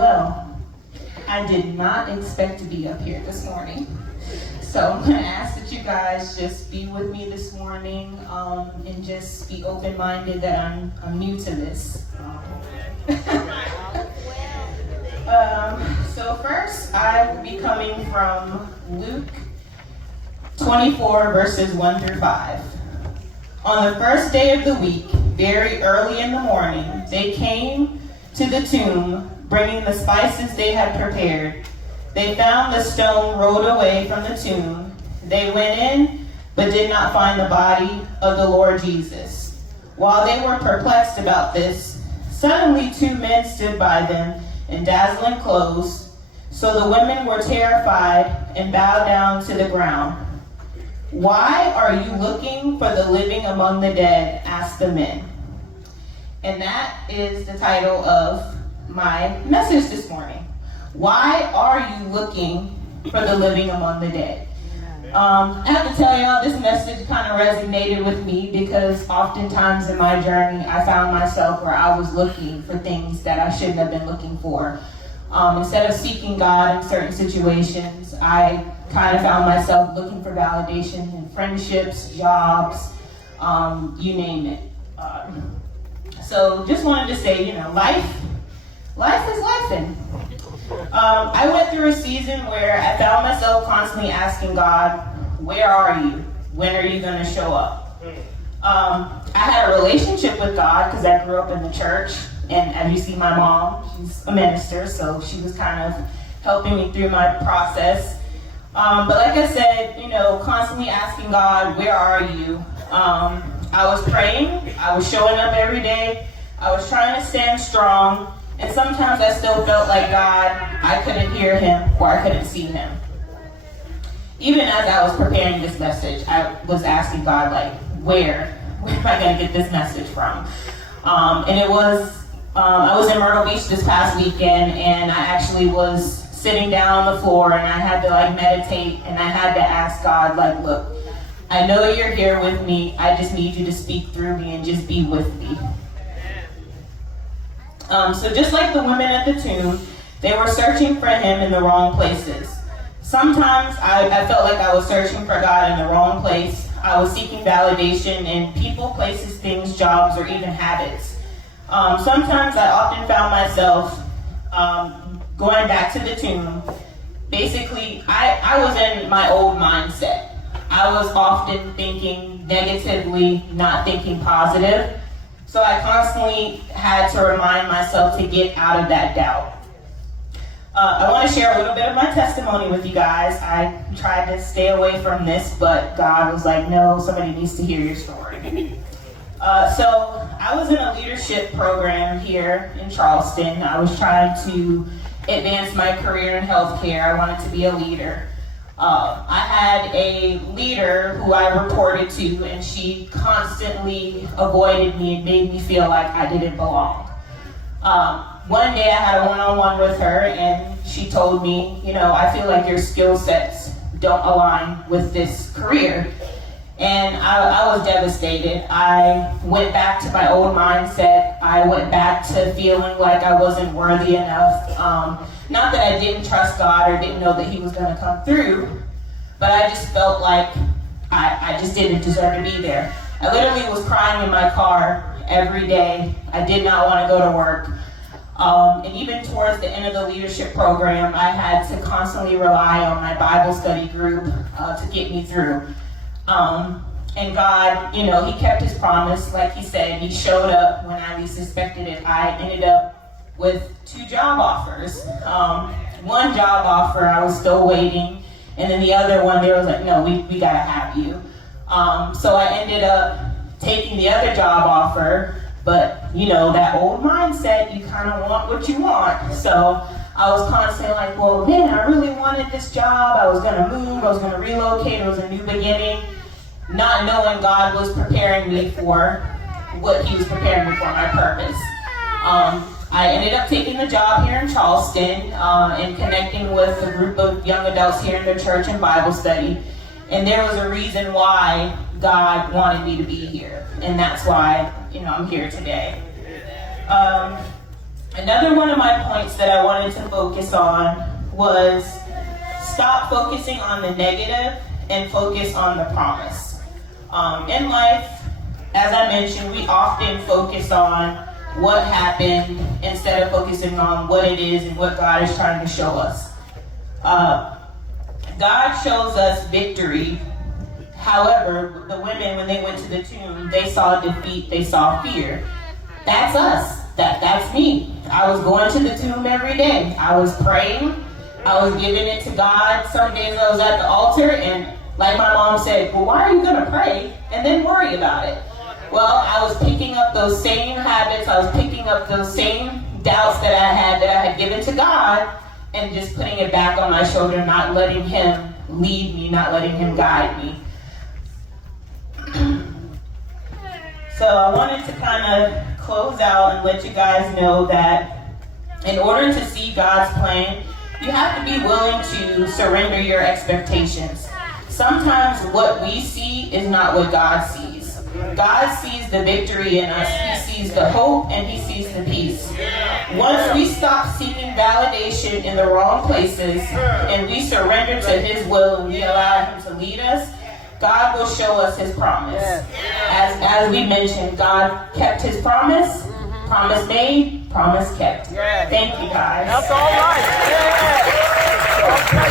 Well, I did not expect to be up here this morning. So I'm going to ask that you guys just be with me this morning and just be open-minded that I'm new to this. So first, I will be coming from Luke 24, verses 1 through 5. On the first day of the week, very early in the morning, they came to the tomb, bringing the spices they had prepared. They found the stone rolled away from the tomb. They went in, but did not find the body of the Lord Jesus. While they were perplexed about this, suddenly two men stood by them in dazzling clothes. So the women were terrified and bowed down to the ground. "Why are you looking for the living among the dead?" asked the men. And that is the title of my message this morning. Why are you looking for the living among the dead? I have to tell y'all, this message kind of resonated with me because oftentimes in my journey, I found myself where I was looking for things that I shouldn't have been looking for. Instead of seeking God in certain situations, I kind of found myself looking for validation in friendships, jobs, you name it. So just wanted to say, life is lifing. I went through a season where I found myself constantly asking God, where are you? When are you going to show up? I had a relationship with God because I grew up in the church. And as you see, my mom, she's a minister, so she was kind of helping me through my process. But like I said, constantly asking God, where are you? I was praying. I was showing up every day. I was trying to stand strong. And sometimes I still felt like God, I couldn't hear him or I couldn't see him. Even as I was preparing this message, I was asking God, where am I going to get this message from? And it was, I was in Myrtle Beach this past weekend, and I actually was sitting down on the floor, and I had to meditate, and I had to ask God, look, I know you're here with me. I just need you to speak through me and just be with me. So just like the women at the tomb, they were searching for him in the wrong places. Sometimes I felt like I was searching for God in the wrong place. I was seeking validation in people, places, things, jobs, or even habits. Sometimes I often found myself going back to the tomb. Basically, I was in my old mindset. I was often thinking negatively, not thinking positive. So I constantly had to remind myself to get out of that doubt. I want to share a little bit of my testimony with you guys. I tried to stay away from this, but God was like, no, somebody needs to hear your story. So I was in a leadership program here in Charleston. I was trying to advance my career in healthcare. I wanted to be a leader. I had a leader who I reported to, and she constantly avoided me and made me feel like I didn't belong. One day I had a one-on-one with her, and she told me, I feel like your skill sets don't align with this career. And I was devastated. I went back to my old mindset. I went back to feeling like I wasn't worthy enough. Not that I didn't trust God or didn't know that he was going to come through, but I just felt like I just didn't deserve to be there. I literally was crying in my car every day. I did not want to go to work. And even towards the end of the leadership program, I had to constantly rely on my Bible study group to get me through. And God, he kept his promise. Like he said, he showed up when I least expected it. I ended up with 2 job offers. One job offer, I was still waiting. And then the other one, they was like, no, we gotta have you. So I ended up taking the other job offer. But, that old mindset, you kind of want what you want. So I was constantly like, well, man, I really wanted this job. I was going to move. I was going to relocate. It was a new beginning. Not knowing God was preparing me for what he was preparing me for, my purpose. I ended up taking the job here in Charleston and connecting with a group of young adults here in the church and Bible study. And there was a reason why God wanted me to be here. And that's why, I'm here today. Another one of my points that I wanted to focus on was stop focusing on the negative and focus on the promise. In life, as I mentioned, we often focus on what happened instead of focusing on what it is and what God is trying to show us. God shows us victory. However, the women, when they went to the tomb, they saw defeat, they saw fear. That's us. That's me. I was going to the tomb every day. I was praying. I was giving it to God. Some days I was at the altar, and like my mom said, well, why are you going to pray and then worry about it? Well, I was picking up those same habits. I was picking up those same doubts that I had given to God, and just putting it back on my shoulder, not letting Him lead me, not letting Him guide me. So I wanted to kind of close out and let you guys know that in order to see God's plan, you have to be willing to surrender your expectations. Sometimes what we see is not what God sees. God sees the victory in us. He sees the hope and He sees the peace. Once we stop seeking validation in the wrong places and we surrender to His will and we allow Him to lead us, God will show us His promise. As we mentioned, God kept His promise. Promise made, promise kept. Thank you, guys. That's all right. Yeah.